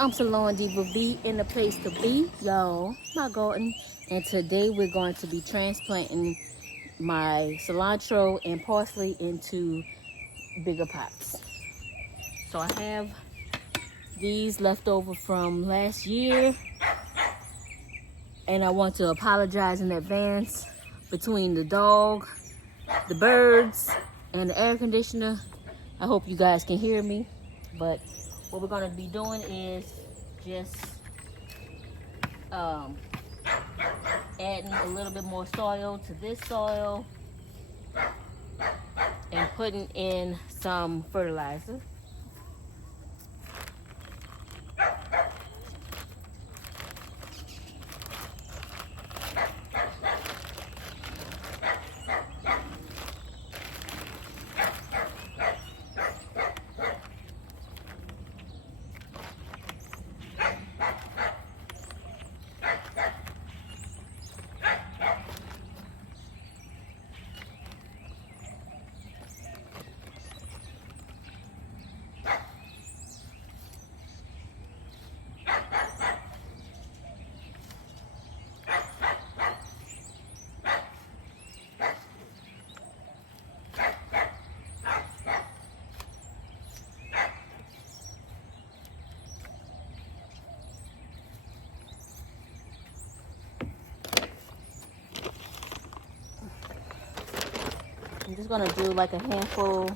I'm SalonDivaV in the place to be, y'all, my garden. And today we're going to be transplanting my cilantro and parsley into bigger pots. So I have these left over from last year. And I want to apologize in advance between the dog, the birds, and the air conditioner. I hope you guys can hear me. But what we're going to be doing is just adding a little bit more soil to this soil and putting in some fertilizer. I'm just gonna do like a handful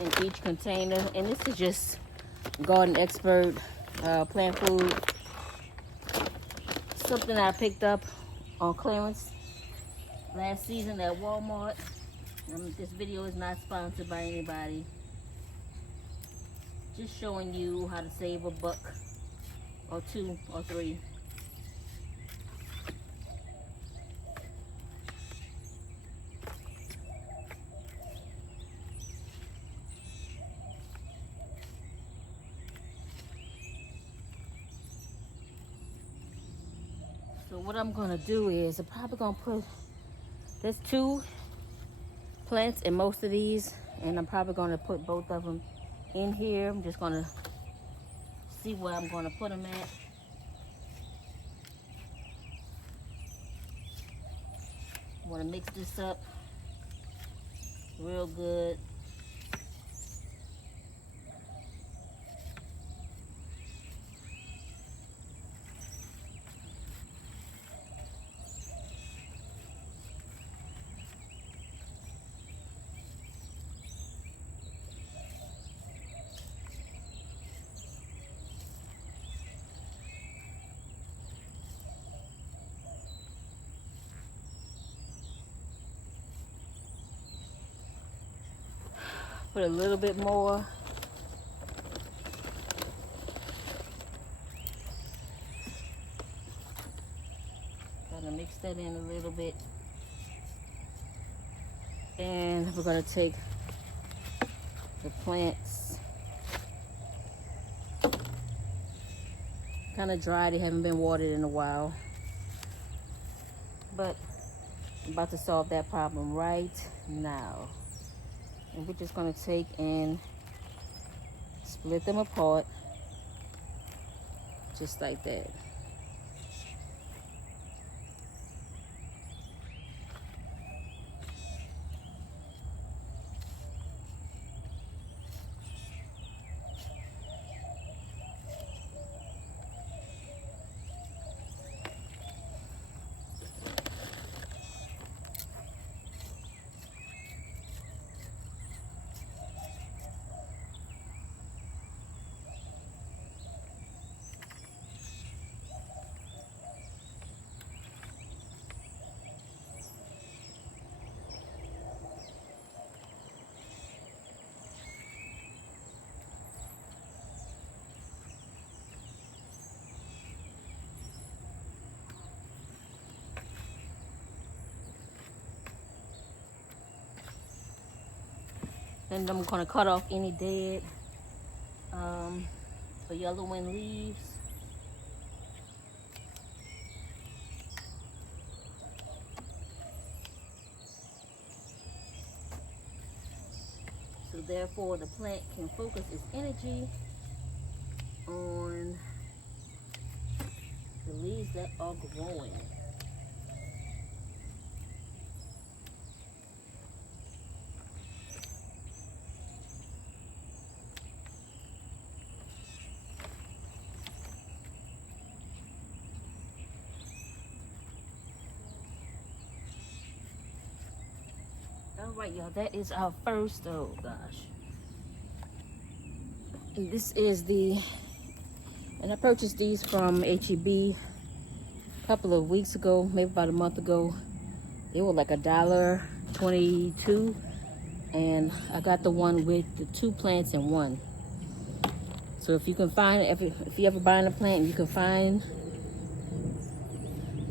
in each container, and this is just Garden Expert plant food, something I picked up on clearance last season at Walmart. This video is not sponsored by anybody, just showing you how to save a buck or two or three. So what I'm gonna do is I'm probably gonna put, there's 2 plants in most of these, and I'm probably gonna put both of them in here. I'm just gonna see where I'm gonna put them at. I wanna mix this up real good. Put a little bit more. Gotta mix that in a little bit. And we're gonna take the plants. Kind of dry, they haven't been watered in a while. But I'm about to solve that problem right now. And we're just gonna take and split them apart, just like that. And I'm gonna cut off any dead the yellowing leaves. So therefore the plant can focus its energy on the leaves that are growing. All right, y'all, that is our first, oh gosh. And this is and I purchased these from HEB a couple of weeks ago, maybe about a month ago. They were like $1.22, and I got the one with the 2 plants in one. So if you can find, if you ever buying a plant, you can find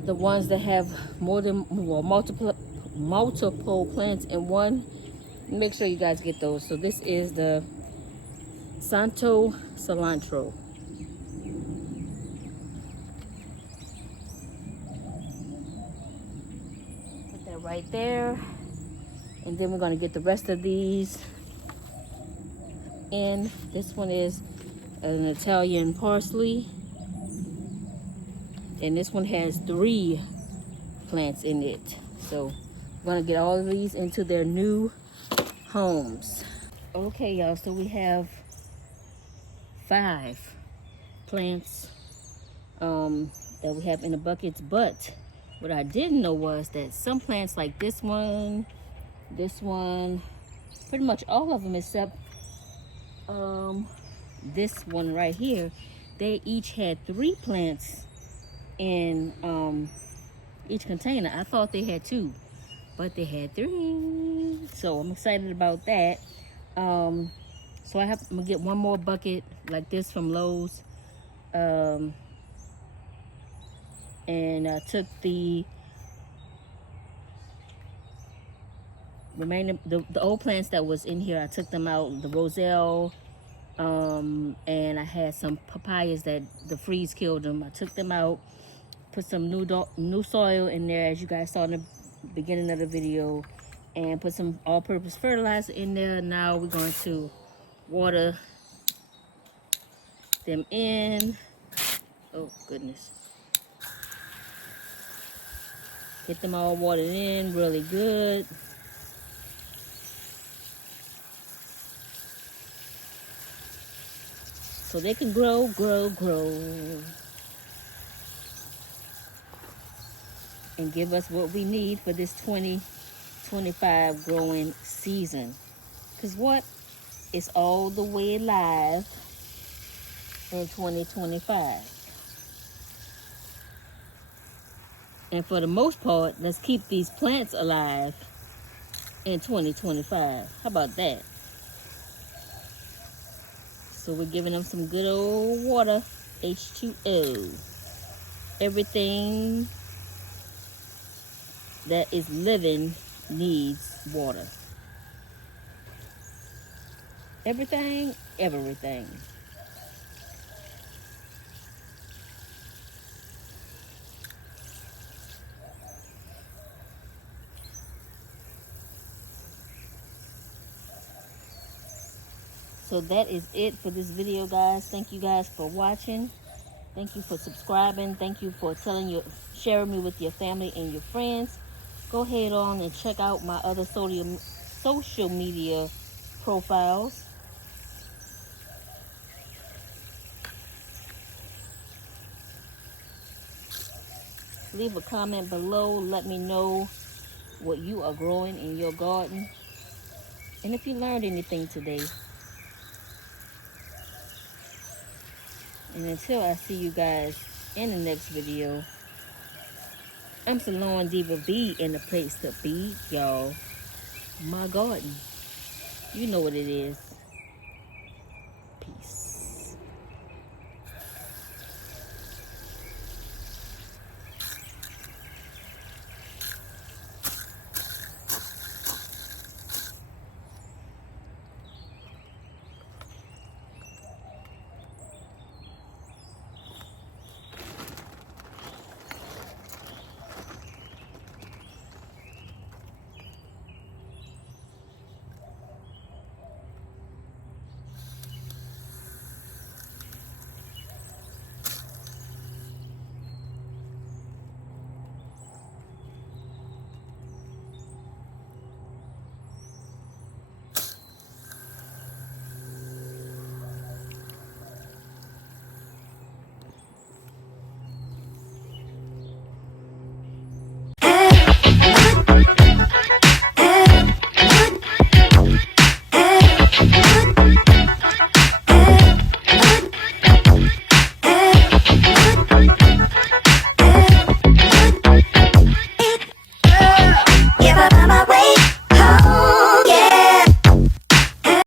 the ones that have multiple plants in one, make sure you guys get those. So this is the Santo Cilantro. Put that right there, and then we're going to get the rest of these in. This one is an Italian parsley, and this one has 3 plants in it. So we're going to get all of these into their new homes. Okay, y'all, so we have 5 plants that we have in the buckets, but what I didn't know was that some plants like this one, pretty much all of them except this one right here, they each had 3 plants in each container. I thought they had 2, but they had 3, so I'm excited about that. So I'm gonna get one more bucket like this from Lowe's, and I took the remaining the old plants that was in here. I took them out, the roselle, and I had some papayas that the freeze killed them. I took them out, put some new soil in there, as you guys saw in the beginning of the video, and put some all-purpose fertilizer in there. Now we're going to water them in. Oh goodness, get them all watered in really good. So they can grow. And give us what we need for this 2025 growing season. Because what? It's all the way live in 2025. And for the most part, let's keep these plants alive in 2025. How about that? So we're giving them some good old water, H2O. Everything that is living needs water. Everything. So that is it for this video, guys. Thank you guys for watching. Thank you for subscribing. Thank you for sharing me with your family and your friends. Go ahead on and check out my other social media profiles. Leave a comment below. Let me know what you are growing in your garden, and if you learned anything today. And until I see you guys in the next video, I'm SalonDivaV, in the place to be, y'all. My garden. You know what it is. Peace.